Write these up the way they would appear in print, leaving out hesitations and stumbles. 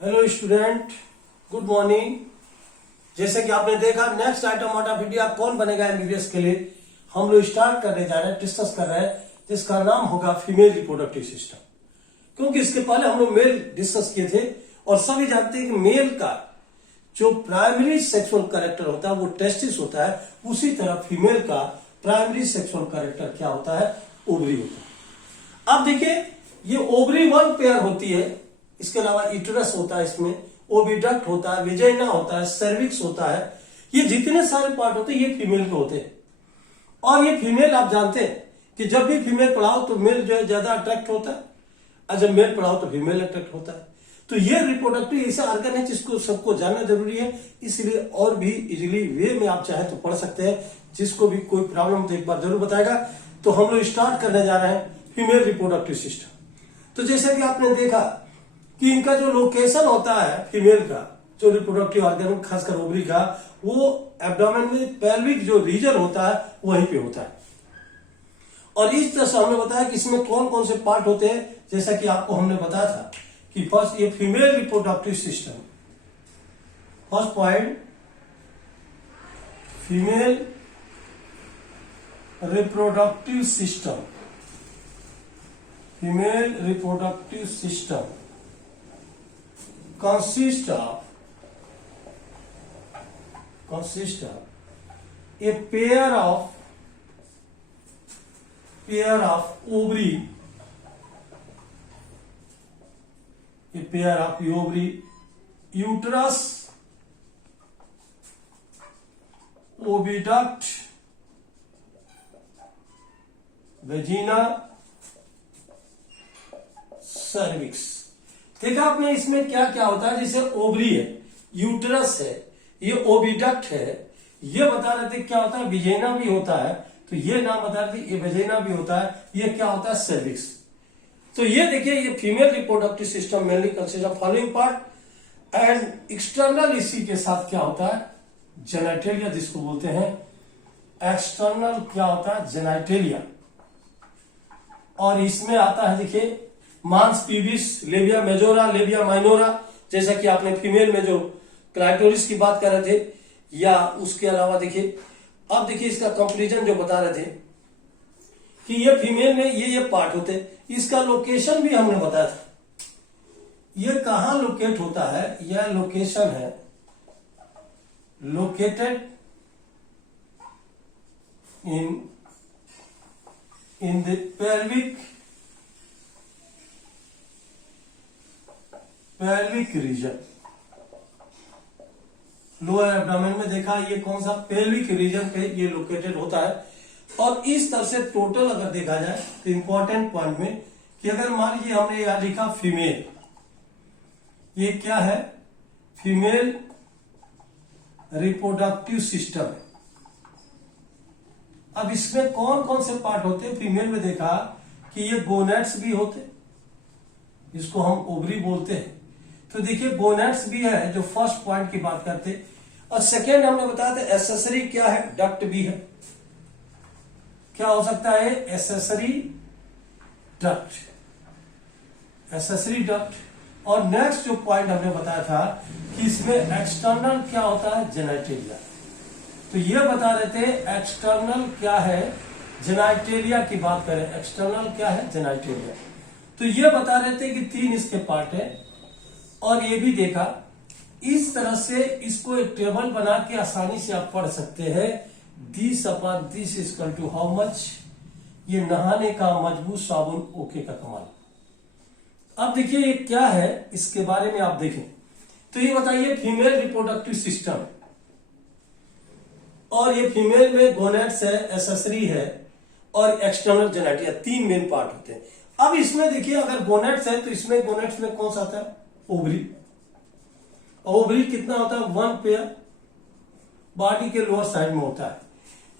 Hello student, good morning. जैसे कि आपने देखा, नेक्स्ट आइटम ऑफ वीडियो कौन बनेगा एमबीबीएस के लिए हम लोग स्टार्ट करने जा रहे हैं, डिस्कस कर रहे हैं, जिसका नाम होगा फीमेल रिप्रोडक्टिव सिस्टम। क्योंकि इसके पहले हम लोग मेल डिस्कस किए थे और सभी जानते हैं कि मेल का जो प्राइमरी सेक्सुअल कैरेक्टर होता है वो टेस्टिस होता है, उसी तरह फीमेल का प्राइमरी सेक्सुअल कैरेक्टर क्या होता है? ओवरी होता है। अब देखिए, ये ओवरी वन पेयर होती है, इसके अलावा यूटेरस होता है, इसमें ओविडक्ट होता है, विजाइना होता है, सर्विक्स होता है। ये जितने सारे पार्ट होते हैं ये फीमेल के होते हैं। और ये फीमेल आप जानते हैं कि जब भी फीमेल पढ़ाओ तो मेल जो है ज्यादा अट्रैक्ट होता है, और जब मेल पढ़ाओ तो फीमेल अट्रैक्ट होता है। तो ये रिप्रोडक्टिव ऐसा ऑर्गन है जिसको सबको जानना जरूरी है, इसलिए और भी इजिली वे में आप चाहे तो पढ़ सकते हैं। जिसको भी कोई प्रॉब्लम तो एक बार जरूर बताएगा। तो हम लोग स्टार्ट करने जा रहे हैं फीमेल रिप्रोडक्टिव सिस्टम। तो जैसे कि आपने देखा कि इनका जो लोकेशन होता है फीमेल का, जो रिप्रोडक्टिव ऑर्गन खासकर ओवरी का, वो एब्डोमेन में पेल्विक जो रीजन होता है वहीं पे होता है। और इस तरह से हमने बताया कि इसमें कौन कौन से पार्ट होते हैं। जैसा कि आपको हमने बताया था कि फर्स्ट ये female reproductive system, first point female reproductive system, female reproductive system consist of a pair of ovary, uterus, oviduct, vagina, cervix। देखा आपने इसमें क्या क्या होता है। जैसे ओवरी है, यूटरस है, ये ओविडक्ट है, ये बता रहे थे क्या होता है, विजेना भी होता है। तो ये नाम बता रहे थे, ये विजेना भी होता है। ये क्या होता है, सर्विक्स। तो ये देखिए, ये female reproductive system mainly consist of following part and external इसी के साथ क्या होता है, जेनाइटेलिया, जिसको बोलते हैं एक्सटर्नल क्या होता है, जेनाइटेलिया। और इसमें आता है देखिए मांस पीबिस, लेबिया मेजोरा, लेबिया माइनोरा। जैसा कि आपने फीमेल में जो क्लाइटोरिस की बात कर रहे थे, या उसके अलावा देखिए, अब देखिए इसका कंक्लूजन जो बता रहे थे कि ये फीमेल में ये पार्ट होते हैं। इसका लोकेशन भी हमने बताया था। ये कहां लोकेट होता है, यह लोकेशन है located in the pelvic region. Lower abdomen में देखा, ये कौन सा पेल्विक रीजन पे ये लोकेटेड होता है। और इस तरह से टोटल अगर देखा जाए तो इंपॉर्टेंट पॉइंट में कि अगर मान लीजिए हमने यहां लिखा फीमेल, ये क्या है, फीमेल रिप्रोडक्टिव सिस्टम है। अब इसमें कौन कौन से पार्ट होते हैं। फीमेल में देखा कि ये गोनेट्स भी होते, इसको हम ओवरी बोलते हैं। तो देखिए गोनेट्स भी है, जो फर्स्ट पॉइंट की बात करते। और सेकेंड हमने बताया था एसेसरी क्या है, डक्ट भी है। क्या हो सकता है, एसेसरी डक्ट, एसेसरी डक्ट। और नेक्स्ट जो पॉइंट हमने बताया था कि इसमें एक्सटर्नल क्या होता है, जेनाइटेलिया। तो ये बता रहे थे एक्सटर्नल क्या है, जेनाइटेलिया की बात करें, एक्सटर्नल क्या है, जेनाइटेलिया। तो ये बता रहे थे कि 3 इसके पार्ट है। और ये भी देखा, इस तरह से इसको एक टेबल बना के आसानी से आप पढ़ सकते हैं। This upon this is equal to how much, ये नहाने का मजबूत साबुन ओके का कमाल। अब देखिए ये क्या है, इसके बारे में आप देखें तो ये बताइए फीमेल रिप्रोडक्टिव सिस्टम, और ये फीमेल में गोनेट्स है, एसेसरी है और एक्सटर्नल जेनेटिया, 3 मेन पार्ट होते हैं। अब इसमें देखिए अगर गोनेट्स है तो इसमें गोनेट्स में कौन सा आता है, ओवरी। ओवरी कितना होता है, 1 पेयर, बॉडी के लोअर साइड में होता है।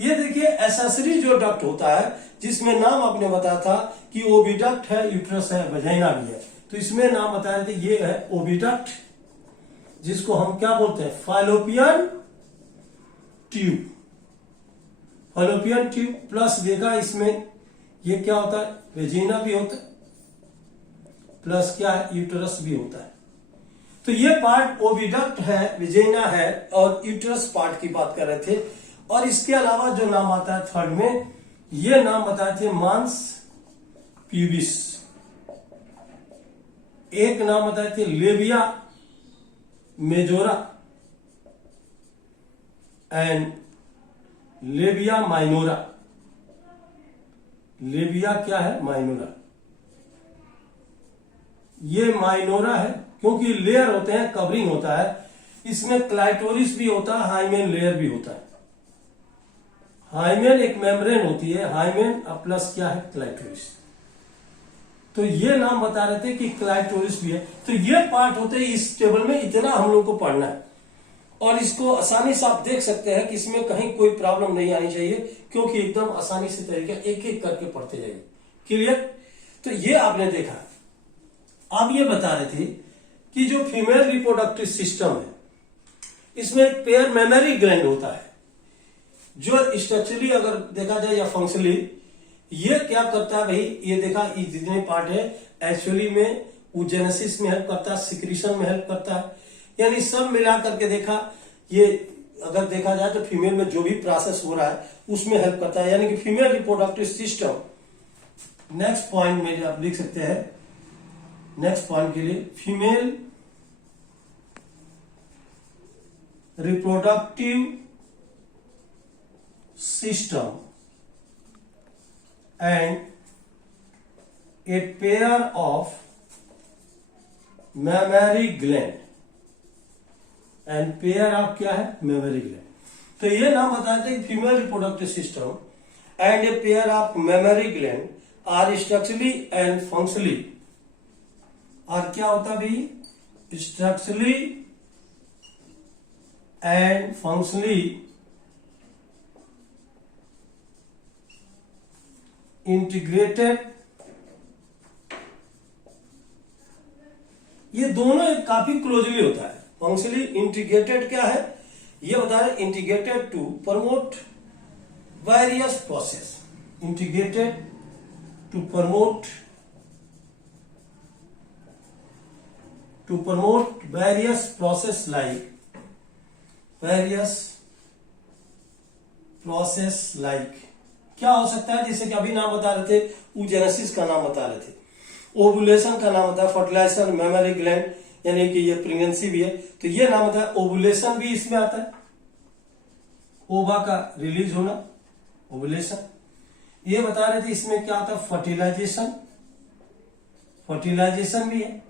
ये देखिए एसेसरी जो डक्ट होता है, जिसमें नाम आपने बताया था कि ओविडक्ट है, यूट्रस है, वजाइना भी है। तो इसमें नाम बताया था, ये है ओविडक्ट, जिसको हम क्या बोलते हैं, फालोपियन ट्यूब, फालोपियन ट्यूब। प्लस देखा इसमें ये क्या होता है, वेजिना भी होता है, प्लस क्या है, यूटेरस भी होता है। तो ये पार्ट ओविडक्ट है, विजेना है और यूट्रस पार्ट की बात कर रहे थे। और इसके अलावा जो नाम आता है थर्ड में, ये नाम बताए थे मांस प्यूबिस, एक नाम बताए थे लेबिया मेजोरा एंड लेबिया माइनोरा। लेबिया क्या है? माइनोरा। ये माइनोरा है क्योंकि लेयर होते हैं, कवरिंग होता है। इसमें क्लाइटोरिस भी होता है, हाइमेन लेयर भी होता है। हाइमेन एक मेम्ब्रेन होती है, हाइमेन प्लस क्या है? क्लाइटोरिस। तो ये नाम बता रहे थे कि क्लाइटोरिस भी है। तो ये पार्ट होते हैं इस टेबल में, इतना हम लोग को पढ़ना है। और इसको आसानी से आप देख सकते हैं कि इसमें कहीं कोई प्रॉब्लम नहीं आनी चाहिए, क्योंकि एकदम आसानी से तरीके एक एक करके पढ़ते जाइए। क्लियर? तो ये आपने देखा। आप ये बता रहे थे कि जो फीमेल रिप्रोडक्टिव सिस्टम है, इसमें एक पेयर मेमरी ग्लैंड होता है, जो स्ट्रक्चरली अगर देखा जाए या फंक्शनली, ये क्या करता है भाई? ये देखा, ये जितने पार्ट है एक्चुअली में जेनेसिस में हेल्प करता है, सिक्रीशन में हेल्प करता है, यानी सब मिला करके देखा, ये अगर देखा जाए तो फीमेल में जो भी प्रोसेस हो रहा है उसमें हेल्प करता है, यानी कि female reproductive system. Next point में आप लिख सकते हैं, नेक्स्ट पॉइंट के लिए, female reproductive system and a pair of mammary gland and pair of क्या है? mammary gland। तो ये नाम बताते हैं female reproductive system and a pair of mammary gland are structurally and functionally. और क्या होता है भाई? Structurally and functionally integrated. ये दोनों काफी क्लोजली होता है। फंक्शनली इंटीग्रेटेड क्या है? ये बता रहे integrated to promote various process, integrated to promote various process like क्या हो सकता है? जैसे कि अभी नाम बता रहे थे, ऊजेनेसिस का नाम बता रहे थे, ओवुलेशन का नाम बता, फर्टिलाइजेशन, मेमरी ग्लैंड, यानी कि ये प्रेगनेंसी भी है। तो ये नाम बता, ओवुलेशन भी इसमें आता है, ओवा का रिलीज होना, ओवुलेशन। ये बता रहे थे इसमें क्या आता है? फर्टिलाइजेशन भी है।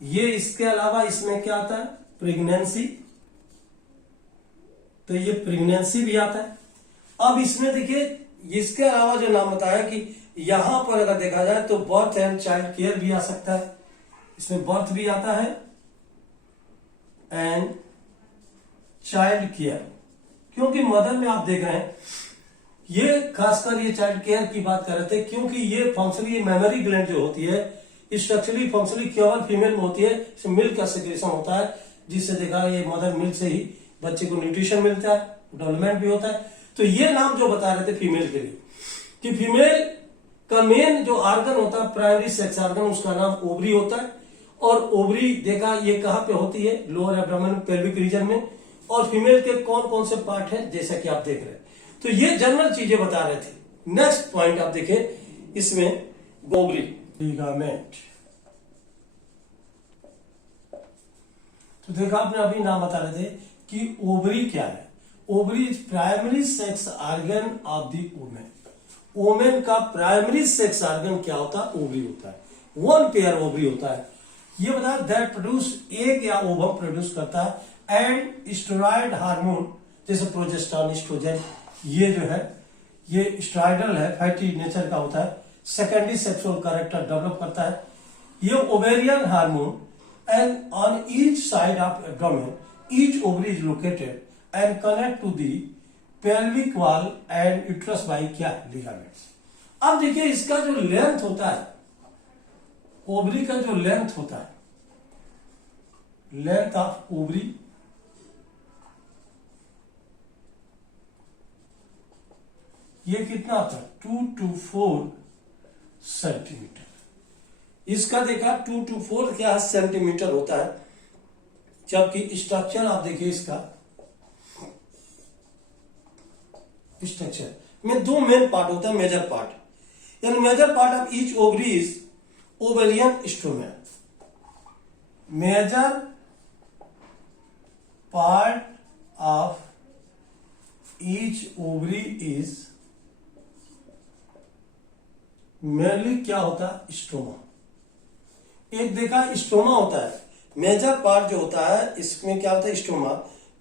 ये इसके अलावा इसमें क्या आता है? प्रेगनेंसी। तो ये प्रेगनेंसी भी आता है। अब इसमें देखिए, इसके अलावा जो नाम बताया कि यहां पर अगर देखा जाए तो बर्थ एंड चाइल्ड केयर भी आ सकता है। इसमें बर्थ भी आता है एंड चाइल्ड केयर, क्योंकि मदर में आप देख रहे हैं, ये खासकर ये चाइल्ड केयर की बात कर रहे थे, क्योंकि ये फंक्शनली मेमरी ग्लैंड जो होती है, स्ट्रक्चरली फंक्शनली केवल फीमेल में होती है। इसमें मिल्क का सेक्रेशन होता है, जिससे देखा ये मदर मिल्क से ही बच्चे को न्यूट्रिशन मिलता है, डेवलपमेंट भी होता है। तो ये नाम जो बता रहे थे फीमेल के लिए, कि फीमेल का मेन जो आर्गन होता है, प्राइमरी सेक्स आर्गन, उसका नाम ओवरी होता है। और ओवरी देखा ये कहां पे होती है? लोअर एब्डोमेन, पेल्विक रीजन में। और फीमेल के कौन कौन से पार्ट है, जैसा कि आप देख रहे हैं। तो ये जनरल चीजें बता रहे थे। नेक्स्ट पॉइंट आप देखें, इसमें ओवरी लिगामेंट। तो देखा आपने अभी नाम बता रहे थे कि ओवरी क्या है? Ovary is primary sex organ of the women. Women का प्राइमरी सेक्स आर्गन क्या होता है? ओवरी होता है। वन पेयर ओवरी होता है। ये बताया दैट प्रोड्यूस, एक या ओवम प्रोड्यूस करता है, एंड स्टेरॉइड हार्मोन जैसे प्रोजेस्टेरॉन, एस्ट्रोजन, ये जो है ये स्टेरॉइडल है, फैटी नेचर का होता है। सेकेंडरी सेक्सुअल कैरेक्टर डेवलप करता है। ये ovarian hormone, and on each side of abdomen each ovary is located and connect to the pelvic wall and uterus by क्या? लिगामेंट्स। अब देखिए इसका जो लेंथ होता है, ओवरी का जो लेंथ होता है, लेंथ ऑफ ओवरी, ये कितना होता है? 2 to 4 सेंटीमीटर। इसका देखा 2 to 4 क्या सेंटीमीटर होता है। जबकि स्ट्रक्चर आप देखिए इसका स्ट्रक्चर में दो मेन पार्ट होता है, मेजर पार्ट। यानी major part of each ovary is ovarian stroma. Major part of each ovary is mainly क्या होता है, स्टोमा। एक देखा स्टोमा होता है, मेजर पार्ट जो होता है इसमें क्या होता है, स्टोमा,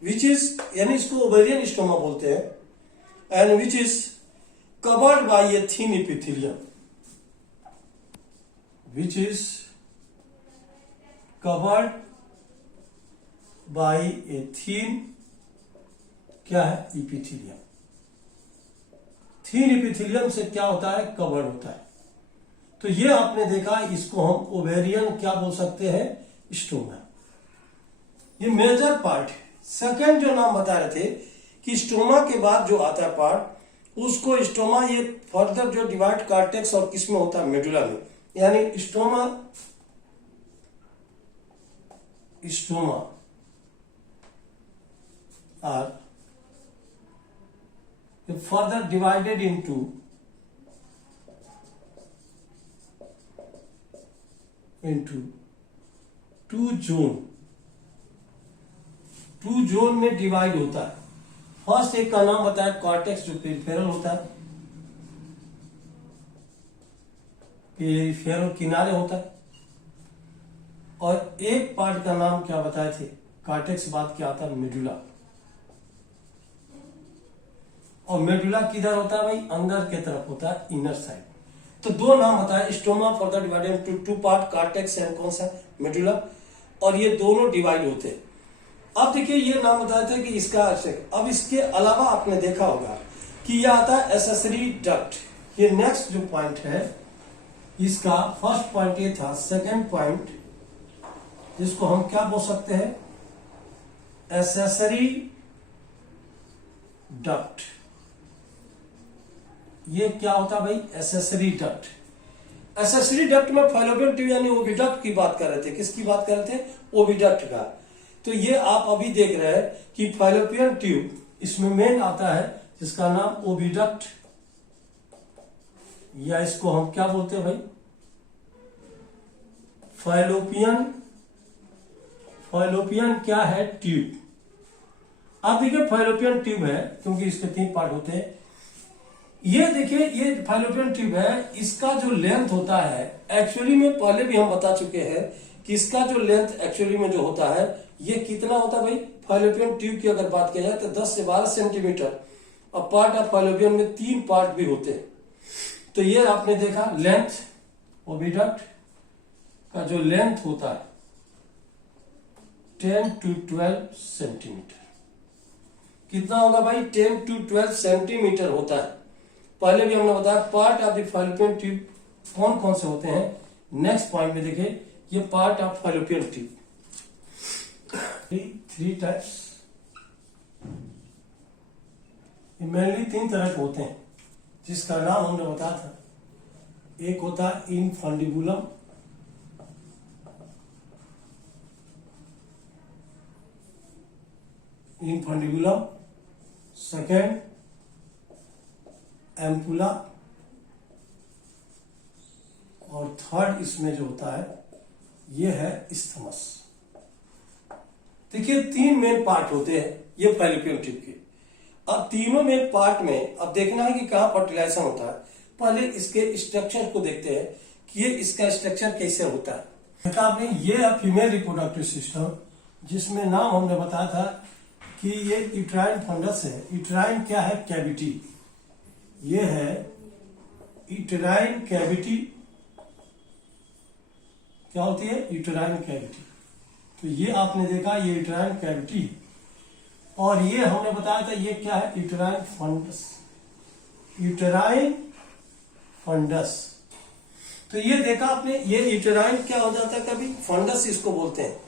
विच इज यानी इसको ओवेरियन स्टोमा बोलते हैं, and which is covered by a thin epithelium, which is covered by a thin क्या है, एपिथेलियम। थिन एपिथेलियम से क्या होता है, कवर्ड होता है। तो ये आपने देखा, इसको हम ओवेरियन क्या बोल सकते हैं, स्टोमा। ये मेजर पार्ट है। सेकेंड जो नाम बता रहे थे कि स्टोमा के बाद जो आता है पार्ट, उसको स्टोमा ये फर्दर जो डिवाइड कार्टेक्स और किसमें होता है, मेडुला में। यानी stoma are further divided into two zone में डिवाइड होता है। फर्स्ट एक का नाम बताया कॉर्टेक्स, जो पेरिफेरल होता है, पेरिफेरल किनारे होता है, और एक पार्ट का नाम क्या बताए थे, कॉर्टेक्स बाद क्या आता है, मेडुला। और मेडुला किधर होता है भाई, अंदर के तरफ होता है, इनर साइड। तो दो नाम बताया, stoma further divided into two part, cortex and कौन सा, मेडुला, और ये दोनों डिवाइड होते हैं। अब देखिए ये नाम बताए थे कि इसका, अब इसके अलावा आपने देखा होगा कि यह आता है एसेसरी डक्ट। ये नेक्स्ट जो पॉइंट है इसका, फर्स्ट पॉइंट ये था, सेकेंड पॉइंट जिसको हम क्या बोल सकते हैं, एसेसरी डक्ट। ये क्या होता है भाई, एसेसरी डक्ट। एसेसरी डक्ट में फैलोपियन ट्यूब यानी ओविडक्ट की बात कर रहे थे। किसकी बात कर रहे थे, ओविडक्ट का। तो ये आप अभी देख रहे हैं कि फैलोपियन ट्यूब इसमें मेन आता है, जिसका नाम ओविडक्ट, या इसको हम क्या बोलते हैं भाई, फैलोपियन क्या है, ट्यूब। आप देखिए फैलोपियन ट्यूब है, क्योंकि इसके तीन पार्ट होते हैं। ये देखिए ये फैलोपियन ट्यूब है, इसका जो लेंथ होता है एक्चुअली में, पहले भी हम बता चुके हैं कि इसका जो लेंथ एक्चुअली में जो होता है, ये कितना होता है भाई, फैलोपियन ट्यूब की अगर बात किया जाए तो 10 से 12 सेंटीमीटर। और पार्ट ऑफ फैलोपियन में 3 पार्ट भी होते हैं। तो ये आपने देखा लेंथ, ओविडक्ट का जो लेंथ होता है 10 to 12 सेंटीमीटर। कितना होगा भाई, 10 to 12 सेंटीमीटर होता है। पहले भी हमने बताया part of the fallopian tube कौन कौन से होते हैं। नेक्स्ट पॉइंट में देखिए, ये part of fallopian tube, 3 types, mainly 3 तरह के होते हैं, जिसका नाम हमने बताया था। एक होता है इनफंडिबुलम, सेकेंड एम्पुला, और थर्ड इसमें जो होता है ये है इस्थमस। देखिए 3 मेन पार्ट होते हैं ये फैलोपियन ट्यूब के। अब तीनों मेन पार्ट में अब देखना है कि कहां फर्टिलाइजेशन होता है। पहले इसके स्ट्रक्चर को देखते हैं कि ये इसका स्ट्रक्चर कैसे होता है। देखा आपने, ये है फीमेल रिप्रोडक्टिव सिस्टम, जिसमें नाम हमने बताया था कि ये यूट्राइन फंडस है। यूट्राइन क्या है, कैविटी। ये है यूट्राइन कैविटी, क्या होती है, यूट्राइन कैविटी। तो ये आपने देखा, ये यूट्राइन कैविटी, और ये हमने बताया था ये क्या है, यूट्राइन फंडस। यूट्राइन फंडस, तो ये देखा आपने, ये यूट्राइन क्या हो जाता है, कभी फंडस इसको बोलते हैं।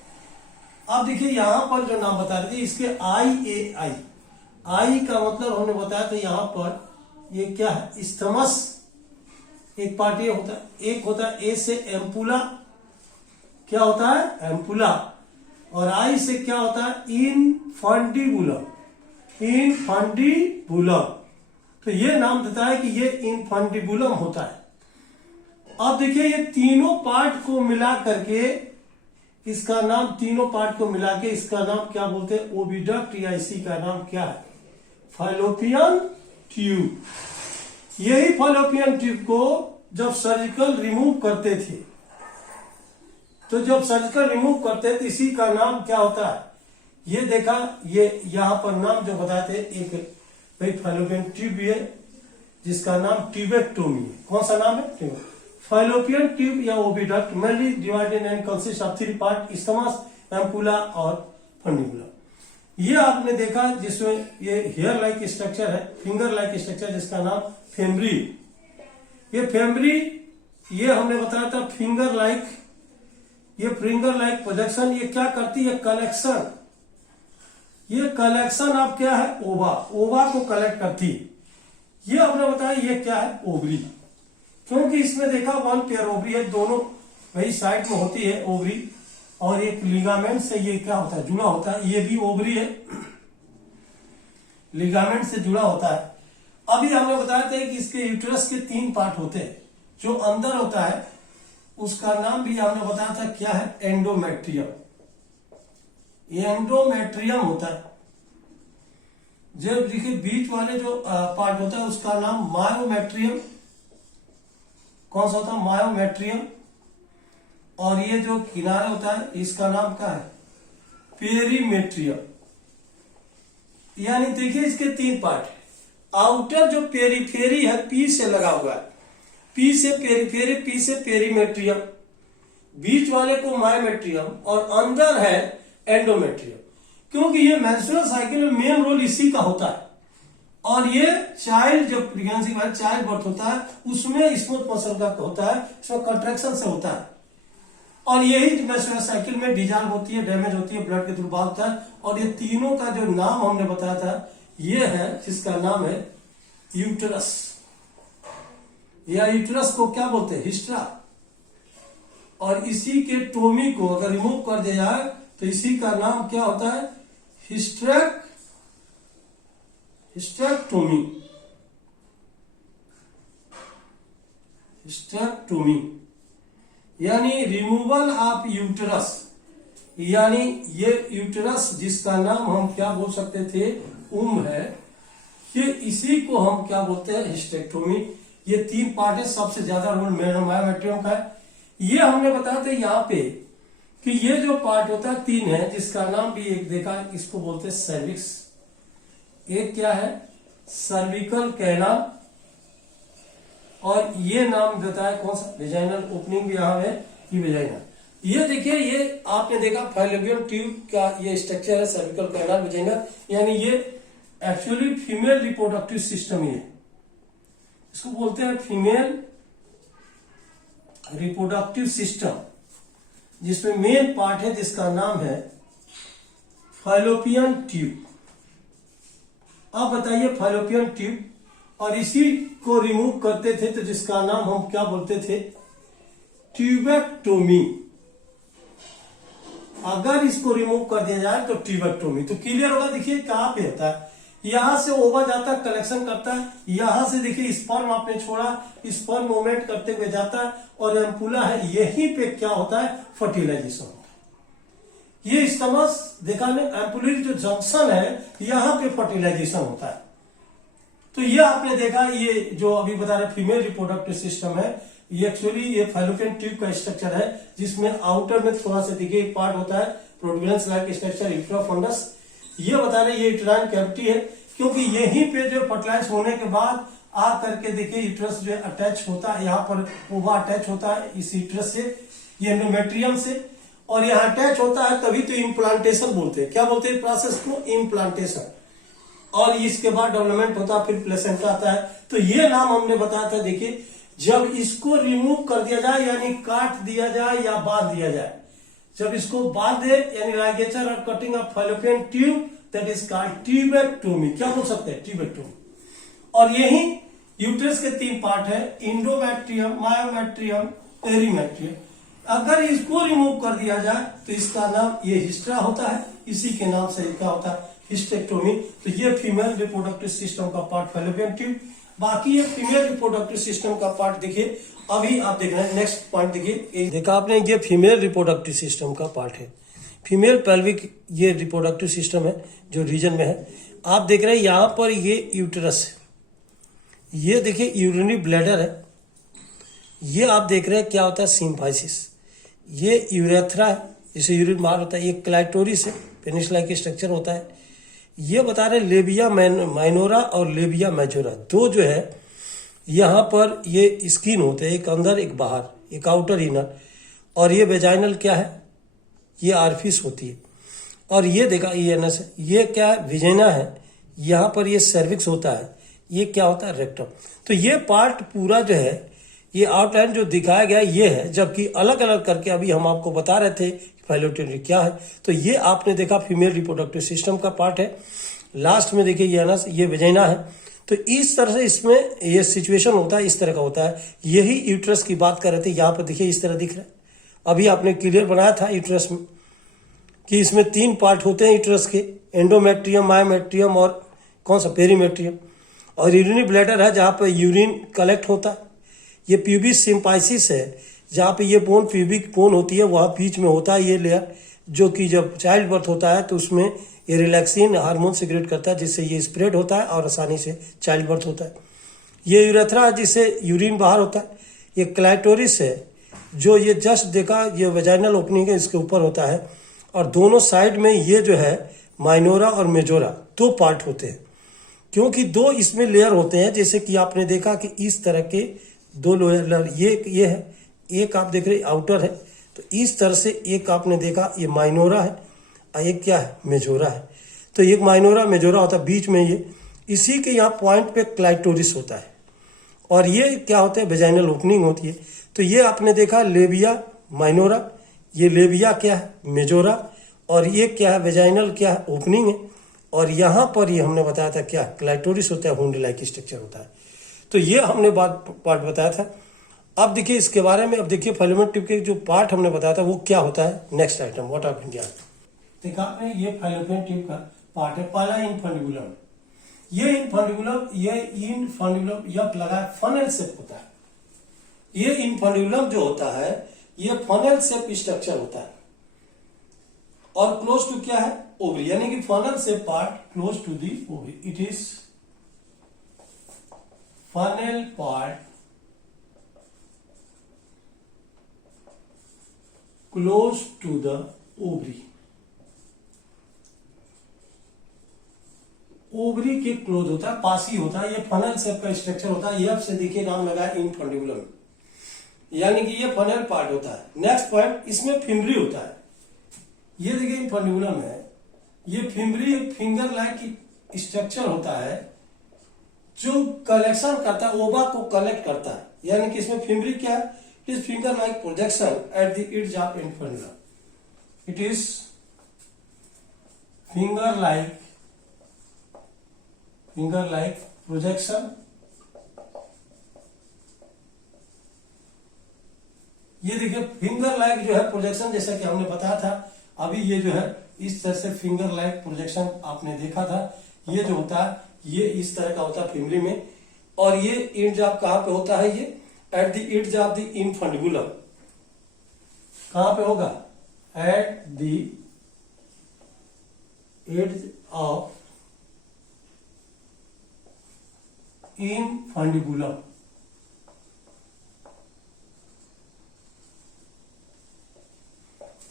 अब देखिए यहां पर जो नाम बता रहे थे इसके आई का मतलब हमने बताया था यहां पर, ये क्या है, इस्थमस। एक पार्ट ये होता है, एक होता है ए से एम्पुला, क्या होता है, एम्पुला, और आई से क्या होता है? इनफंडिबुलम। इनफंडिबुलम, तो ये नाम देता है कि ये इनफंडिबुलम होता है। अब देखिए ये तीनों पार्ट को मिला करके इसका नाम, तीनों पार्ट को मिला के इसका नाम क्या बोलते हैं? ओविडक्ट, या इसी का नाम क्या है? Fallopian tube. यही फैलोपियन ट्यूब को जब सर्जिकल रिमूव करते थे, तो जब सर्जिकल रिमूव करते थे इसी का नाम क्या होता है? ये देखा, ये यहां पर नाम जो बताए थे, एक भाई फैलोपियन ट्यूब है जिसका नाम ट्यूबेक्टोमी है। कौन सा नाम है? फैलोपियन ट्यूब या oviduct mainly divided and consist of 3 part, isthmus, ampulla और फंडिबुला। ये आपने देखा जिसमें ये हेयर लाइक स्ट्रक्चर है, फिंगर लाइक स्ट्रक्चर, जिसका नाम फेमरी। ये फेमरी, ये हमने बताया था फिंगर लाइक, ये फिंगर लाइक प्रोजेक्शन, ये क्या करती है? कलेक्शन। ये कलेक्शन अब क्या है? ओवा, ओवा को कलेक्ट करती है। ये हमने बताया ये क्या है? ओवरी। क्योंकि इसमें देखा 1 पेयर ओवरी है, दोनों वही साइड में होती है ओवरी, और एक लिगामेंट से ये क्या होता है? जुड़ा होता है। ये भी ओवरी है, लिगामेंट से जुड़ा होता है। अभी हमने बताया था कि इसके यूट्रस के 3 पार्ट होते हैं। जो अंदर होता है उसका नाम भी हमने बताया था क्या है? एंडोमेट्रियम। एंडोमेट्रियम होता है। जब देखिए बीच वाले जो पार्ट होता है उसका नाम मायोमेट्रियम। कौन सा होता है? मायोमेट्रियम। और ये जो किनारे होता है इसका नाम क्या है? पेरीमेट्रियम। यानी देखिए इसके 3 पार्ट है। आउटर जो पेरीफेरी है, पी से लगा हुआ है, पी से पेरीफेरी, पी से पेरीमेट्रियम, बीच वाले को मायोमेट्रियम, और अंदर है एंडोमेट्रियम। क्योंकि ये मेंस्ट्रुअल साइकिल में मेन रोल इसी का होता है। और ये चाइल्ड जब प्रेगनेंसी के बाद चाइल्ड बर्थ होता है उसमें स्मूथ मसल का होता है, इसमें कंट्रैक्शन से होता है। और यही मेंस्ट्रुअल साइकिल में डिजॉल्व होती है, डैमेज होती है, ब्लड के थ्रू भाग होता है। और ये तीनों का जो नाम हमने बताया था ये है, जिसका नाम है यूट्रस। या यूट्रस को क्या बोलते हैं? हिस्ट्रा। और इसी के टोमी को अगर रिमूव कर दिया जाए तो इसी का नाम क्या होता है? हिस्टेरेक्टोमी। हिस्टेरेक्टोमी यानी रिमूवल ऑफ यूट्रस। यानी ये यूट्रस जिसका नाम हम क्या बोल सकते थे? है, ये इसी को हम क्या बोलते हैं? हिस्टेरेक्टोमी। ये 3 पार्ट है, सबसे ज्यादा रोल मायोमेट्रियम का है। ये हमने बताया था यहाँ पे कि ये जो पार्ट होता है 3 है, जिसका नाम भी एक देखा, इसको बोलते हैं सर्विक्स। एक क्या है? Cervical canal. और ये नाम देता है कौन सा? वेजाइनल ओपनिंग भी यहाँ है, ये वेजाइना। ये देखिए, ये आपने देखा फैलोपियन ट्यूब का ये स्ट्रक्चर है, सर्विकल कैनाल, वेजाइना। यानी ये एक्चुअली फीमेल रिप्रोडक्टिव सिस्टम ही है, इसको बोलते हैं फीमेल रिप्रोडक्टिव सिस्टम, जिसमें मेन पार्ट है जिसका नाम है फैलोपियन ट्यूब। अब बताइए फैलोपियन ट्यूब, और इसी को रिमूव करते थे तो जिसका नाम हम क्या बोलते थे? ट्यूबेक्टोमी। अगर इसको रिमूव कर दिया जाए तो ट्यूबेक्टोमी। तो क्लियर होगा। देखिए कहां पे होता है, यहां से ओवा जाता है, कलेक्शन करता है, यहां से देखिए स्पर्म आपने छोड़ा, स्पर्म मूवमेंट करते हुए जाता है, और एम्पुला है, यहीं पे क्या होता है? फर्टिलाइजेशन होता है। ये स्टमस देखा ने, एम्पुलरी जो जंक्शन है यहां पे फर्टिलाइजेशन होता है। तो ये आपने देखा, ये जो अभी बता रहे फीमेल रिप्रोडक्टिव सिस्टम है, ये एक्चुअली ये फैलोपियन ट्यूब का स्ट्रक्चर है, जिसमें आउटर में थोड़ा सा देखिए एक पार्ट होता है प्रोटुबरेंस लाइक स्ट्रक्चर, यूट्रोफंडस। ये बता रहे ये यूट्राइन कैविटी है, क्योंकि यहीं पे जो फर्टिलाइज होने के बाद आ करके देखिए यूट्रस जो अटैच होता है, यहाँ पर ओवा अटैच होता है इस यूट्रस से, ये एंडोमेट्रियम से, और यहाँ अटैच होता है, तभी तो इम्प्लांटेशन बोलते हैं। क्या बोलते हैं प्रोसेस को? इम्प्लांटेशन। और इसके बाद डेवलपमेंट होता है, फिर प्लेसेंटा आता है। तो ये नाम हमने बताया था। देखिए जब इसको रिमूव कर दिया जाए, यानी काट दिया जाए या बांध दिया जाए, जब इसको बांध दे यानी लाइगेचर और cutting of fallopian tube, that is called tubectomy. क्या बोल सकते हैं? ट्यूबेक्टोमी। और यही यूट्रस के 3 पार्ट है, इंडोमेट्रियम, मायोमेट्रियम, पेरीमेट्रियम। अगर इसको रिमूव कर दिया जाए तो इसका नाम ये हिस्ट्रा होता है, इसी के नाम से क्या होता है, हिस्टेक्टोमी। तो ये फीमेल रिप्रोडक्टिव सिस्टम का पार्ट फैलोपियन ट्यूब। बाकी ये फीमेल रिप्रोडक्टिव सिस्टम का पार्ट देखिए, अभी आप देख रहे हैं नेक्स्ट पॉइंट देखिए, देखा आपने, ये फीमेल रिप्रोडक्टिव सिस्टम का पार्ट है, फीमेल पेल्विक ये रिप्रोडक्टिव सिस्टम है जो रीजन में है। आप देख रहे हैं यहां पर ये यूटेरस है, ये देखिए यूरिनरी ब्लैडर है, ये आप देख रहे हैं क्या होता है, सिम्फाइसिस, ये यूरेथ्रा है जिसे यूरिन बाहर होता है, ये क्लाइटोरिस है, पेनिस लाइक स्ट्रक्चर होता है। ये बता रहे लेबिया माइनोरा और लेबिया मेजोरा, दो जो है यहाँ पर ये स्किन होते हैं, एक अंदर एक बाहर, एक आउटर इनर, और ये वेजाइनल क्या है, ये आरफिस होती है। और ये देखा ईएनएस है, ये क्या है, विजेना है, यहाँ पर ये सर्विक्स होता है, ये क्या होता है, रेक्टम। तो ये पार्ट पूरा जो है, ये आउटलाइन जो दिखाया गया ये है, जबकि अलग अलग करके अभी हम आपको बता रहे थे फैलोपियन क्या है। तो ये आपने देखा फीमेल रिप्रोडक्टिव सिस्टम का पार्ट है। लास्ट में देखिए एनस, ये वेजाइना है। तो इस तरह से इसमें ये सिचुएशन होता है, इस तरह का होता है। यही यूट्रस की बात कर रहे थे, यहाँ पर देखिए इस तरह दिख रहा है। अभी आपने क्लियर बनाया था यूट्रस में कि इसमें 3 पार्ट होते हैं यूट्रस के, एंडोमेट्रियम, मायोमेट्रियम और कौन सा, पेरीमेट्रियम। और यूरिनरी ब्लैडर है जहाँ पर यूरिन कलेक्ट होता है। ये प्यूबिस सिम्पाइसिस है, जहाँ पे ये बोन प्यूबिक बोन होती है, वहाँ बीच में होता है ये लेयर, जो कि जब चाइल्ड बर्थ होता है तो उसमें ये रिलैक्सिन हार्मोन सिक्रेट करता है, जिससे ये स्प्रेड होता है और आसानी से चाइल्ड बर्थ होता है। ये यूरेथ्रा है जिससे यूरिन बाहर होता है। ये क्लाइटोरिस है जो ये जस्ट देखा, ये वेजाइनल ओपनिंग है, इसके ऊपर होता है। और दोनों साइड में ये जो है माइनोरा और मेजोरा 2 पार्ट होते हैं, क्योंकि 2 इसमें लेयर होते हैं। जैसे कि आपने देखा कि इस तरह के 2 लेयर, ये है, एक आप देख रहे आउटर है, तो इस तरह से एक आपने देखा ये माइनोरा है और एक क्या है, मेजोरा है। तो एक माइनोरा मेजोरा होता है, बीच में ये, इसी के यहाँ पॉइंट पे क्लाइटोरिस होता है। और ये क्या होता है, वेजाइनल ओपनिंग होती है। तो ये आपने देखा लेबिया माइनोरा, ये लेबिया क्या है, मेजोरा, और ये क्या है, वेजाइनल क्या है, ओपनिंग है। और यहाँ पर ये हमने बताया था क्या, क्लाइटोरिस होता है, हुंड लाइक स्ट्रक्चर होता है। तो ये हमने पार्ट बताया था। अब देखिए इसके बारे में, अब देखिए फैलोपियन ट्यूब के जो पार्ट हमने बताया था वो क्या होता है। Next item, what of India. देखा आपने, ये फैलोपियन ट्यूब का पार्ट है। पहला इनफंडिबुलम, ये इनफंडिबुलम, ये इनफंडिबुलम यप लगा फनल शेप होता है। ये इनफंडिबुलम जो होता है ये फनल शेप स्ट्रक्चर होता है और क्लोज टू क्या है, ओवरी, यानी कि funnel shape part close to the ovary. It is funnel part close to the ovary, ovary के क्लोज होता है, पास ही होता है। ये फनल शेप का स्ट्रक्चर होता है। यह से देखिए नाम लगा है इनफंडिबुलम, यानी कि ये फनल पार्ट होता है। नेक्स्ट पॉइंट, इसमें फिम्बरी होता है। ये देखिए इनफंडिबुलम है, ये फिम्बरी एक फिंगर लाइक स्ट्रक्चर होता है जो कलेक्शन करता है, ओवा को कलेक्ट करता है। यानी कि इसमें फिम्बरी क्या है, it is finger like projection at the edge of infundibulum. It is finger like projection, ये देखिए फिंगर लाइक जो है प्रोजेक्शन, जैसा कि हमने बताया था अभी, ये जो है इस तरह से फिंगर लाइक प्रोजेक्शन आपने देखा था। ये जो होता है ये इस तरह का होता है फिम्बरी में। और ये एज ऑफ कहां पे होता है, ये at the edge of the infundibulum. कहां पे होगा, at the edge of infundibulum.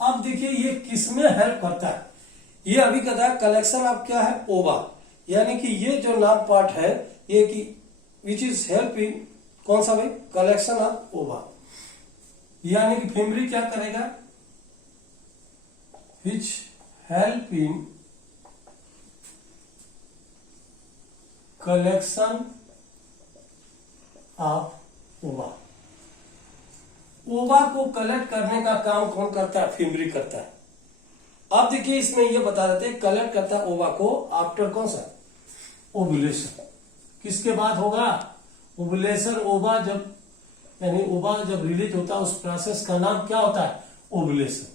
अब देखिए ये किसमें हेल्प करता है, ये अभी कहता है कलेक्शन ऑफ क्या है, ओवा, यानी कि ये जो नाम पार्ट है ये कि विच इज हेल्प इन कौन सा भाई, कलेक्शन ऑफ ओवा। यानी कि फिम्बरी क्या करेगा, which help in collection of ओवा। ओवा को कलेक्ट करने का काम कौन करता है, फिम्बरी करता है। अब देखिए इसमें ये बता देते हैं, कलेक्ट करता है ओवा को आफ्टर कौन सा, ओव्यूलेशन। किसके बाद होगा, ओव्यूलेशन। ओवा जब यानी ओवा जब रिलीज होता है उस प्रोसेस का नाम क्या होता है? ओव्यूलेशन।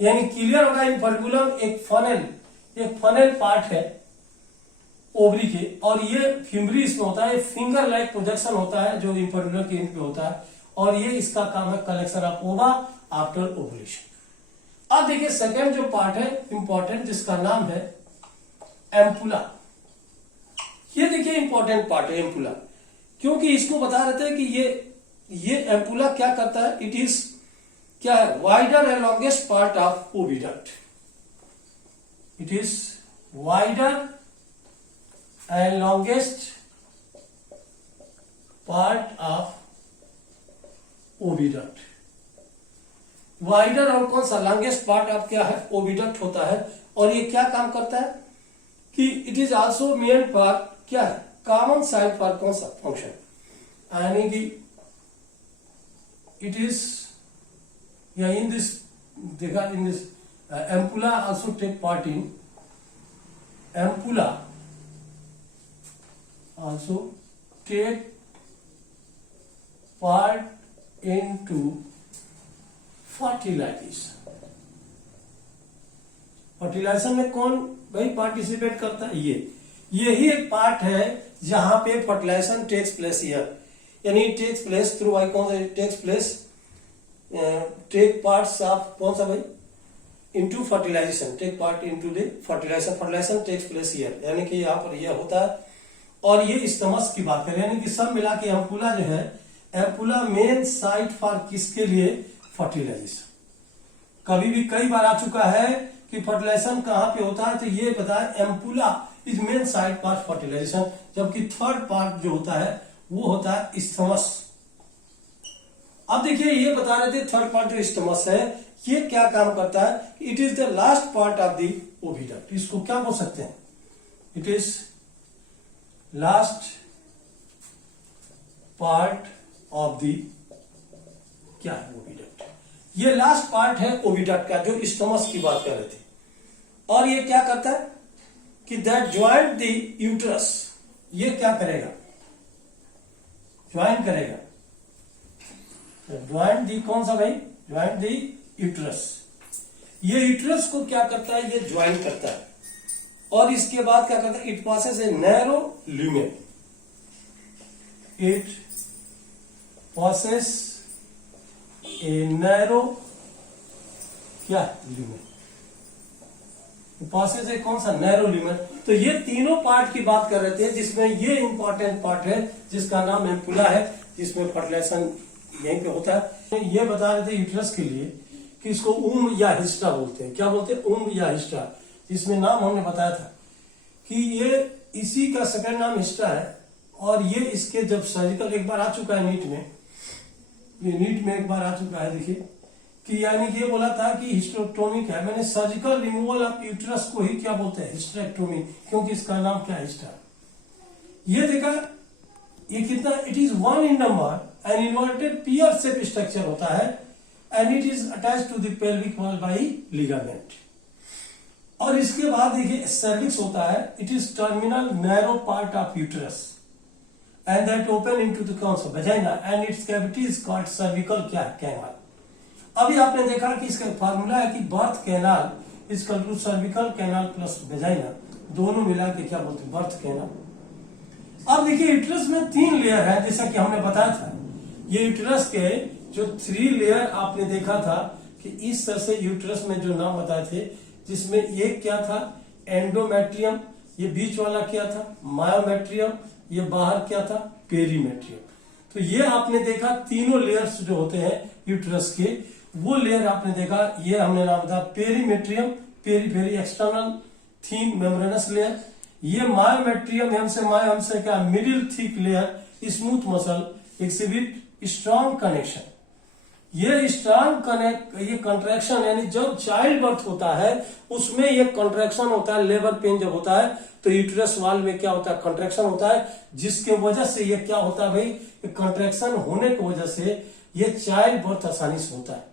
यानी क्लियर होगा इन पर्टिकुलर एक फनेल पार्ट है ओवरी के, और ये फिमरी इसमें होता है, फिंगर लाइक प्रोजेक्शन होता है जो इन पर्टिकुलर के एंड पे होता है, और ये इसका काम है कलेक्शन ऑफ ओवा आफ्टर ओवुलेशन। अब देखिए सेकेंड जो पार्ट है इंपॉर्टेंट, जिसका नाम है एम्पुला। ये देखिए इंपॉर्टेंट पार्ट है एम्पुला, क्योंकि इसको बता रहे थे कि ये एम्पुला क्या करता है, इट इज क्या है, wider and longest part of oviduct. It is wider and longest part of oviduct. Wider और कौन सा, लॉन्गेस्ट पार्ट ऑफ क्या है, ओविडक्ट होता है। और ये क्या काम करता है कि it is also main for क्या है, कॉमन साइड फॉर कौन सा फंक्शन, यानी कि इट इज या इन दिस देखा in this ampulla also take part in, ampulla also take part into fertilisation. Fertilisation में कौन भाई पार्टिसिपेट करता है, यही एक पार्ट है जहां पे फर्टिलाइजेशन टेक्स प्लेस हियर, यानी टेक्स प्लेस थ्रू भाई कौन सा takes place, take parts of कौन सा भाई, into fertilisation, take part into the fertilisation, fertilisation takes place here, यानी कि यहाँ पर यह होता है। और ये इस्टमस की बात करें, यानी कि सब मिला के एम्पुला जो है, एम्पुला मेन साइट फॉर किसके लिए, फर्टिलाइजेशन। कभी भी कई बार आ चुका है कि फर्टिलाइजेशन कहां पे होता है, तो ये बताया ampulla is main site for fertilisation, जबकि थर्ड पार्ट जो होता है वो होता है इस्थमस। अब देखिए ये बता रहे थे थर्ड पार्ट जो इस्थमस है ये क्या काम करता है, it is the last part of the oviduct. इसको क्या बोल सकते हैं, it is last part of the क्या है, ओविडक्ट। ये लास्ट पार्ट है ओविडक्ट का जो स्टमस की बात कर रहे थे। और ये क्या करता है कि दैट ज्वाइंट द यूट्रस, ये क्या करेगा, ज्वाइन करेगा, ज्वाइंट दी कौन सा भाई, ज्वाइंट दी यूट्रस। ये यूट्रस को क्या करता है, ये ज्वाइन करता है। और इसके बाद क्या करता है, it passes a narrow lumen, it passes a narrow क्या ल्यूमेन, पासेस ए कौन सा, नैरो ल्यूमेन। तो ये तीनों पार्ट की बात कर रहे थे, जिसमें ये इंपॉर्टेंट पार्ट है जिसका नाम एम्पुला है, जिसमें फर्टिलाइजेशन यहीं पे होता है। ये बता रहे थे यूट्रस के लिए कि इसको ऊम या हिस्टा बोलते हैं, क्या बोलते हैं, ऊम या हिस्टा। इसमें नाम हमने बताया था कि ये इसी का सेकंड नाम हिस्टा है। और ये इसके जब सर्जिकल एक बार आ चुका है नीट में, ये नीट में एक बार आ चुका है, देखिए कि यानी कि ये बोला था कि हिस्टेरेक्टोमी क्या है, मैंने सर्जिकल रिमूवल ऑफ यूट्रस को ही क्या बोलते हैं, हिस्टेरेक्टोमी, क्योंकि इसका नाम क्या है, हिस्टा। ये देखा ये कितना, it is 1 in number and inverted pear shape structure होता है and it is attach to the pelvic wall by ligament. और इसके बाद देखिए सर्विक्स होता है, it is terminal narrow part of uterus and that open into the कौन सा, vagina and its cavity is called cervical क्या कैनाल। अभी आपने देखा कि इसका फार्मूला है कि birth canal is equal to cervical canal plus vagina, दोनों मिला के क्या बोलते हैं, बर्थ कैनाल। अब देखिए यूट्रस में 3 लेयर है, जैसा कि हमने बताया था। ये यूट्रस के जो 3 लेयर आपने देखा था कि इस तरह से यूट्रस में जो नाम बताए थे, जिसमें एक क्या था, एंडोमेट्रियम, ये बीच वाला क्या था, मायोमेट्रियम, ये बाहर क्या था, पेरीमेट्रियम। तो ये आपने देखा तीनों लेयर्स जो होते हैं यूट्रस के, वो लेयर आपने देखा, ये हमने नाम था perimetrium, peri external thin membranous layer. ये मायोमेट्रियम, हमसे क्या, middle thick layer, smooth muscle exhibit strong connection. ये स्ट्रॉन्ग कनेक्ट, ये कंट्रैक्शन, यानी जब चाइल्ड बर्थ होता है उसमें ये कंट्रैक्शन होता है, लेबर पेन जब होता है तो यूट्रस वाल में क्या होता है, कंट्रैक्शन होता है, जिसके वजह से ये क्या होता है भाई, कंट्रैक्शन होने की वजह से ये चाइल्ड बर्थ आसानी से होता है।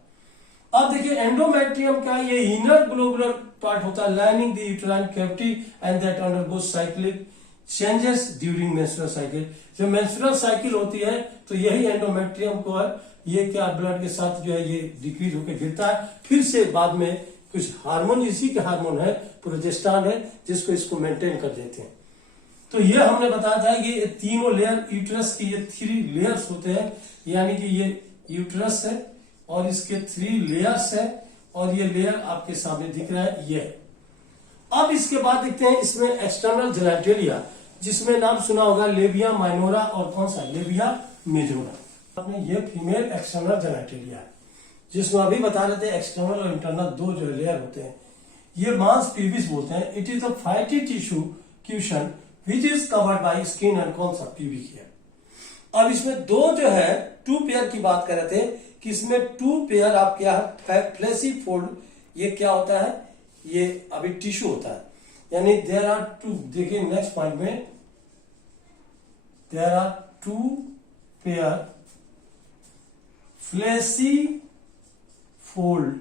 अब देखिए एंडोमेट्रियम क्या है, ये इनर ग्लोबुलर पार्ट होता है lining the uterine cavity and that undergoes cyclic changes during menstrual cycle. जब मेंस्ट्रुअल साइकिल होती है तो यही एंडोमेट्रियम को है, ये क्या ब्लड के साथ जो है ये डिक्रीज होकर गिरता है, फिर से बाद में कुछ हार्मोन, इसी के हार्मोन है प्रोजेस्टेरॉन है, जिसको इसको मेंटेन कर देते हैं। तो ये हमने बताया था कि ये तीनों लेयर यूट्रस की, ये 3 लेयर्स होते हैं, यानी कि ये यूट्रस है और इसके 3 लेयर्स है, और ये लेयर आपके सामने दिख रहा है ये। अब इसके बाद देखते हैं इसमें एक्सटर्नल जेनेटेलिया, जिसमें नाम सुना होगा लेबिया माइनोरा और कौन सा लेबिया मेजोरा। आपने ये फीमेल एक्सटर्नल जेनेटेलिया है, जिसमें अभी बता रहे थे एक्सटर्नल और इंटरनल 2 जो लेयर होते हैं। ये मांस पीविस बोलते हैं। It is a fatty tissue caution which is covered by skin and कौन सा प्यूबिक हेयर। अब इसमें 2 जो है 2 पेयर की बात कर रहे थे कि इसमें 2 पेयर आप क्या है फ्लैशी फोल्ड, ये क्या होता है, ये अभी टिश्यू होता है, यानी देयर आर 2, देखिए नेक्स्ट पॉइंट में there are 2 pair fleshy fold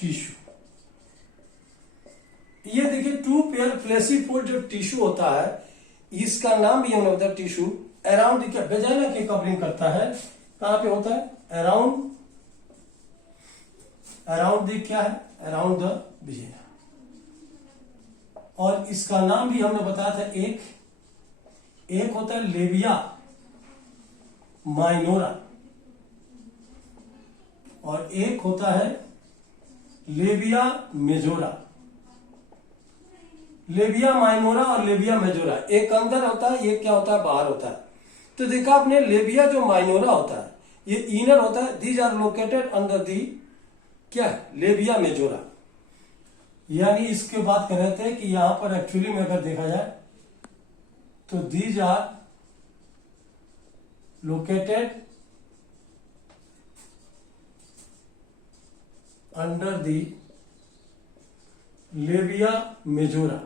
tissue. ये देखिए 2 पेयर फ्लैशी फोल्ड जो टिश्यू होता है, इसका नाम भी हमने बताया टिश्यू अराउंड वेजाइना की कवरिंग करता है। कहां पे होता है, अराउंड द क्या है, अराउंड द वेजाइना। और इसका नाम भी हमने बताया था, एक होता है लेबिया माइनोरा और एक होता है लेबिया मेजोरा। लेबिया माइनोरा और लेबिया मेजोरा, एक अंदर होता है, ये क्या होता है, बाहर होता है। तो देखा आपने, लेबिया जो माइनोरा होता है ये इनर होता है, these are located under the क्या लेबिया मेजोरा। यानी इसके बात कर रहे थे कि यहां पर एक्चुअली में अगर देखा जाए तो these are located under the labia majora.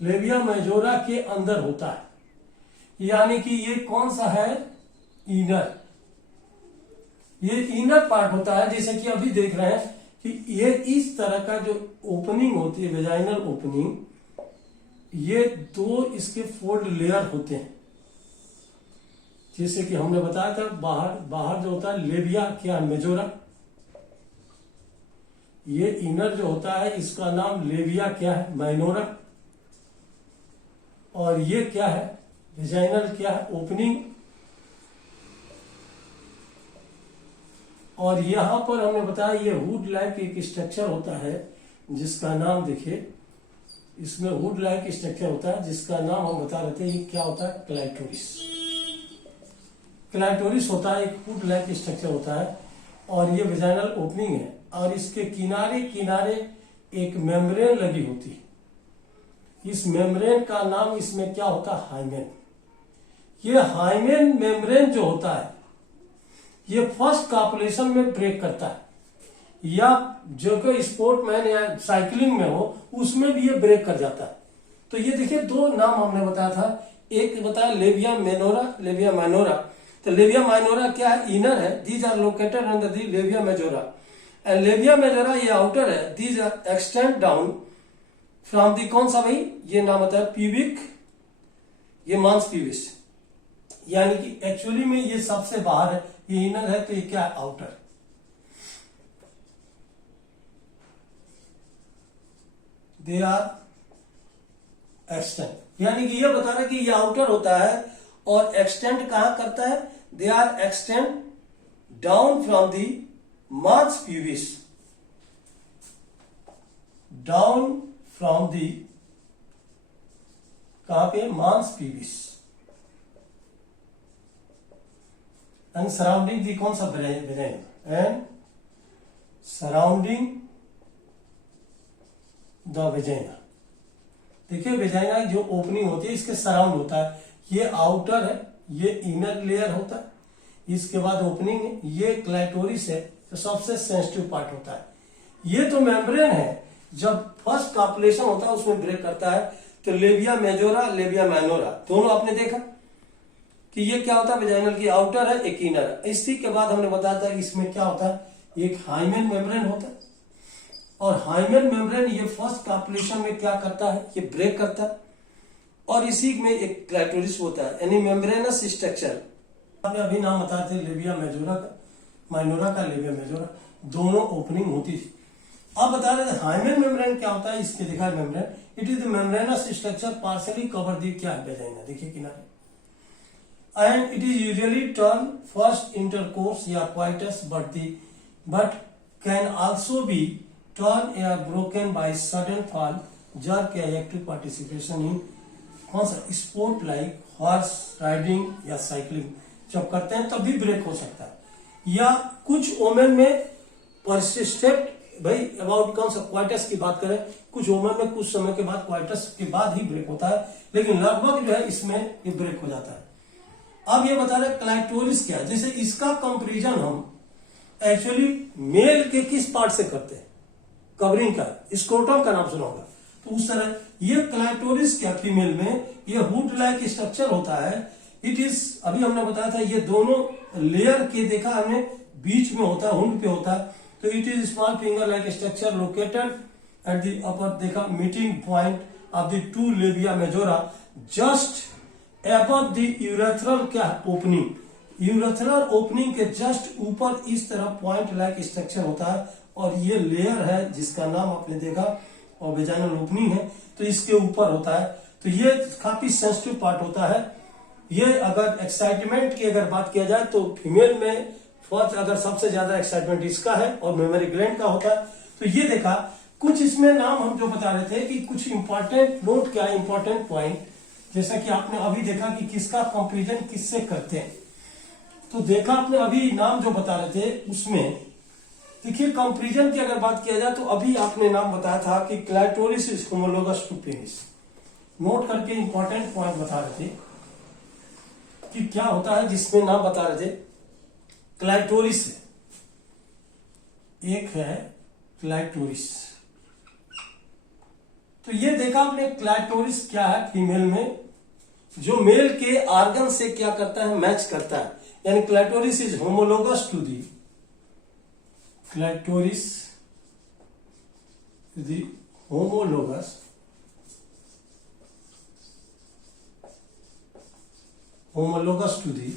Labia majora के अंदर होता है, यानी कि ये कौन सा है, इनर, ये इनर पार्ट होता है। जैसे कि अभी देख रहे हैं कि ये इस तरह का जो ओपनिंग होती है, वेजाइनल ओपनिंग, ये 2 इसके फोल्ड लेयर होते हैं। जैसे कि हमने बताया था, बाहर जो होता है लेबिया क्या मेजोरा, ये इनर जो होता है इसका नाम लेबिया क्या है, माइनोरा, और ये क्या है, वेजाइनल क्या है, ओपनिंग। और यहां पर हमने बताया ये हुड लाइक एक स्ट्रक्चर होता है, जिसका नाम देखिए, इसमें हुड लाइक स्ट्रक्चर होता है जिसका नाम हम बता रहे थे, ये क्या होता है, क्लाइटोरिस। क्लाइटोरिस होता है, एक हुड लाइक स्ट्रक्चर होता है, और ये वेजाइनल ओपनिंग है, और इसके किनारे किनारे एक मेम्ब्रेन लगी होती है। इस मेम्ब्रेन का नाम इसमें क्या होता है, हाइमेन। ये हाइमेन मेम्ब्रेन जो होता है ये फर्स्ट कॉपुलेशन में ब्रेक करता है, या जो कोई स्पोर्टमैन या साइकिलिंग में हो उसमें भी ये ब्रेक कर जाता है। तो ये देखिए 2 नाम हमने बताया था, एक बताया लेबिया मेनोरा, लेबिया माइनोरा। तो लेबिया माइनोरा क्या है, इनर है, these are located under the labia majora, and labia majora ये आउटर है, these are extend down from the कौन सा भाई, ये नाम होता है प्यूबिक, ये मांस पीविस, यानी कि एक्चुअली में ये सबसे बाहर है, ये इनर है, तो ये क्या है, आउटर। दे आर एक्सटेंड, यानी कि ये बता रहा है कि ये आउटर होता है और एक्सटेंड कहां करता है, they are extend down from the mons pubis, down from दी कहां पे, मांस प्यूबिस, एंड सराउंडिंग दी कौन सा, vagina, and surrounding the vagina. देखिए वेजाइना जो ओपनिंग होती है इसके सराउंड होता है, ये आउटर है, ये इनर लेयर होता है, इसके बाद ओपनिंग है, ये क्लाइटोरिस है, तो सबसे सेंसिटिव पार्ट होता है। ये तो मेम्ब्रेन है, जब फर्स्ट कॉपुलेशन होता है उसमें ब्रेक करता है। तो लेबिया मेजोरा, लेबिया माइनोरा दोनों आपने देखा कि ये क्या होता है, वेजाइनल की आउटर है, एक इनर है। इसी के बाद हमने बताया था इसमें क्या होता है, एक हाइमेन मेम्ब्रेन होता है और हाइमेन मेम्ब्रेन ये फर्स्ट कॉपुलेशन में क्या करता है, ये ब्रेक करता है और इसी में एक क्लाइटोरिस होता है, यानी मेम्ब्रेनस स्ट्रक्चर। अभी नाम बताए थे लेबिया मेजोरा का, माइनोरा का लेबिया मेजोरा, दोनों ओपनिंग होती थी। अब बता रहे थे हाइमेन मेम्ब्रेन क्या होता है, इसके दिखा membrane, it is the membranous structure partially cover the क्या है वेजाइना, देखिए किनारे, and it is usually torn first intercourse या coitus but can also be torn या broken by sudden fall, jerk या एक्टिव पार्टिसिपेशन इन कौन सा sport like horse riding या साइकिलिंग जब करते हैं तब भी ब्रेक हो सकता है, या कुछ ओमेन में परसिस्टेंट, भाई अबाउट कौन सा क्वाइटस की बात करें, कुछ ओमेन में कुछ समय के बाद क्वाइटस के बाद ही ब्रेक होता है, लेकिन लगभग जो है इसमें ये ब्रेक हो जाता है। अब ये बता रहे क्लाइटोरिस क्या है, जैसे इसका कंपेरिजन हम एक्चुअली मेल के किस पार्ट से करते हैं, कवरिंग का, स्क्रोटम का नाम सुना होगा, तो उस तरह ये क्लाइटोरिस क्या फीमेल में ये हुड लाइक स्ट्रक्चर होता है। इट इज, अभी हमने बताया था ये दोनों लेयर के देखा हमने बीच में होता है, हुड पे होता है, तो it is small finger like structure located at the upper देखा meeting point of the two labia majora just above the urethral क्या ओपनिंग, यूरेथ्रल ओपनिंग के जस्ट ऊपर इस तरह पॉइंट लाइक स्ट्रक्चर होता है, और ये लेयर है जिसका नाम आपने देखा और वेजाइनल ओपनिंग है, तो इसके ऊपर होता है, तो ये काफी सेंसिटिव पार्ट होता है। ये अगर एक्साइटमेंट की अगर बात किया जाए तो फीमेल में फर्स्ट अगर सबसे ज्यादा एक्साइटमेंट इसका है और मेमोरी ग्लैंड का होता है। तो ये देखा कुछ इसमें नाम हम जो बता रहे थे कि कुछ इंपॉर्टेंट नोट क्या है, इंपॉर्टेंट पॉइंट, जैसा कि आपने अभी देखा कि किसका कंपेरिजन किससे करते हैं, तो देखा आपने अभी नाम जो बता रहे थे उसमें देखिए कंपेरिजन की अगर बात किया जाए तो अभी आपने नाम बताया था कि clitoris is homologous to penis, note करके इंपॉर्टेंट पॉइंट बता रहे थे कि क्या होता है, जिसमें नाम बता रहे थे क्लाइटोरिस, एक है क्लाइटोरिस, तो ये देखा आपने क्लाइटोरिस क्या है फीमेल में, जो मेल के आर्गन से क्या करता है, मैच करता है, यानी clitoris is homologous to the, clitoris the homologous to the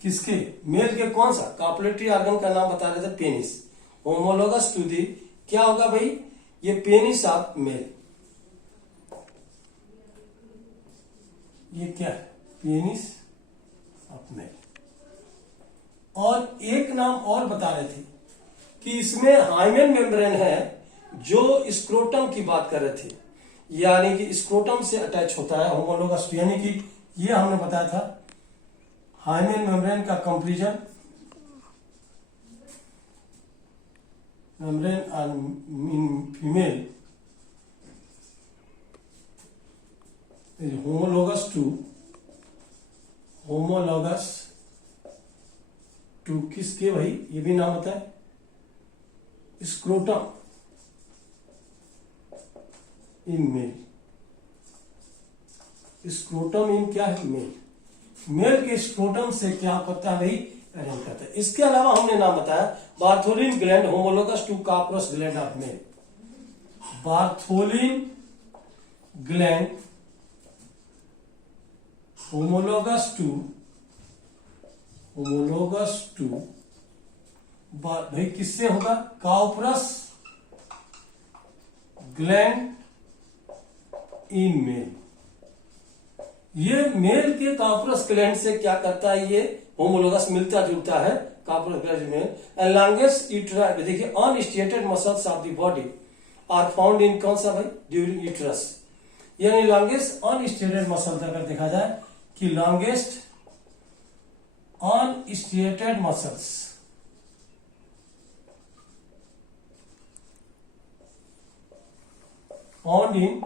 किसके, मेल के, कौन सा कॉपुलेटरी ऑर्गन का नाम बता रहे थे पेनिस, होमोलोगस टू दी क्या होगा भाई, ये पेनिस ऑफ मेल, ये क्या है पेनिस ऑफ मेल। और एक नाम और बता रहे थे कि इसमें हाइमेन मेम्ब्रेन है जो स्क्रोटम की बात कर रहे थे, यानी कि स्क्रोटम से अटैच होता है होमोलोगस, यानी कि ये हमने बताया था हाइमेन मेम्ब्रेन का comparison, membrane in female homologous to किसके भाई, ये भी नाम होता है scrotum in male, scrotum in क्या है मेल, मेल के स्क्रोटम से क्या करता है भाई, अरेंज करता है। इसके अलावा हमने नाम बताया Bartholin gland homologous to Cowper's gland of male, Bartholin gland homologous to भाई किससे होगा, काप्रस ग्लैंड इन मेल, ये मेल के काप्रस ग्लैंड से क्या करता है, ये होमोलोगस मिलता जुलता है काप्रस ग्लैंड में, एंड लॉन्गेस्ट यूट्राइड, देखिए unstriated muscles of the body are found in कौन सा भाई, ड्यूरिंग यूट्रस, यानी लॉन्गेस्ट अनस्टिएटेड मसल अगर देखा जाए कि longest unstriated muscles found in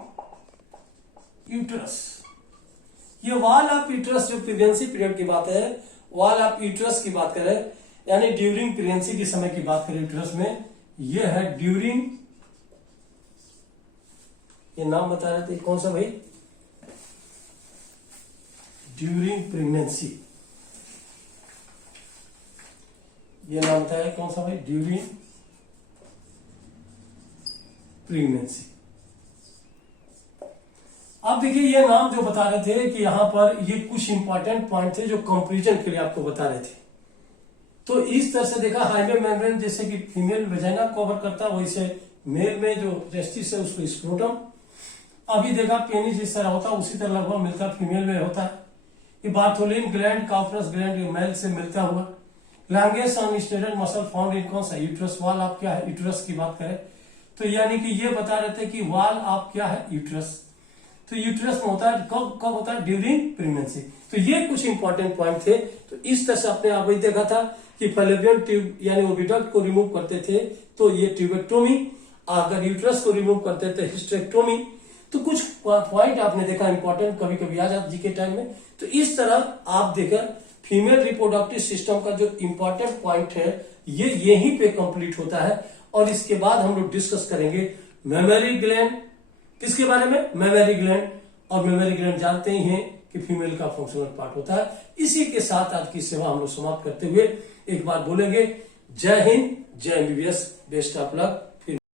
uterus, ये वॉल ऑफ यूट्रस जो प्रेगनेंसी पीरियड की बात है, वॉल ऑफ यूट्रस की बात करें, यानी ड्यूरिंग प्रेगनेंसी के समय की बात करें यूट्रस में, ये है ड्यूरिंग, ये नाम बता रहे थे कौन सा भाई, ड्यूरिंग प्रेगनेंसी, ये नाम बताया कौन सा भाई, ड्यूरिंग प्रेगनेंसी। अब देखिए ये नाम जो बता रहे थे कि यहां पर ये कुछ इंपॉर्टेंट पॉइंट थे जो कंपेरिजन के लिए आपको बता रहे थे। तो इस तरह से देखा हाइमे मेम्ब्रेन जैसे कि फीमेल वेजाइना कवर करता है, वैसे मेल में जो टेस्टिस है उसको स्क्रोटम। अभी देखा पेनिस जिस तरह होता है उसी तरह लगभग मिलता फीमेल में होता है। ये बार्थोलिन ग्लैंड काउपरस ग्लैंड मेल से मिलता हुआ। लैंगेस्ट अनस्टेटेड मसल फाउंड इन कौन सा यूट्रस वाल आप क्या है यूट्रस की बात करें तो यानी कि ये बता रहे थे कि वाल आप क्या है यूट्रस। तो यूट्रस में होता है कब कब होता है ड्यूरिंग प्रेगनेंसी। तो ये कुछ इंपॉर्टेंट पॉइंट थे। तो इस तरह से आपने अभी देखा था कि फैलोपियन ट्यूब यानी ओविडक्ट को रिमूव करते थे तो ये ट्यूबेक्टोमी, अगर यूट्रस को रिमूव करते थे हिस्टेक्टोमी। तो कुछ पॉइंट आपने देखा इंपॉर्टेंट कभी कभी आ जाता जी के टाइम में। तो इस तरह आप देखा फीमेल रिप्रोडक्टिव सिस्टम का जो इंपॉर्टेंट पॉइंट है ये यहीं पे कंप्लीट होता है। और इसके बाद हम लोग डिस्कस करेंगे मेमरी ग्लैंड, किसके बारे में, मेमरी ग्लैंड। और मेमरी ग्लैंड जानते ही हैं कि फीमेल का फंक्शनल पार्ट होता है। इसी के साथ आज की सेवा हम लोग समाप्त करते हुए एक बार बोलेंगे जय हिंद, जय एमबीबीएस, बेस्ट ऑफ लक। फिर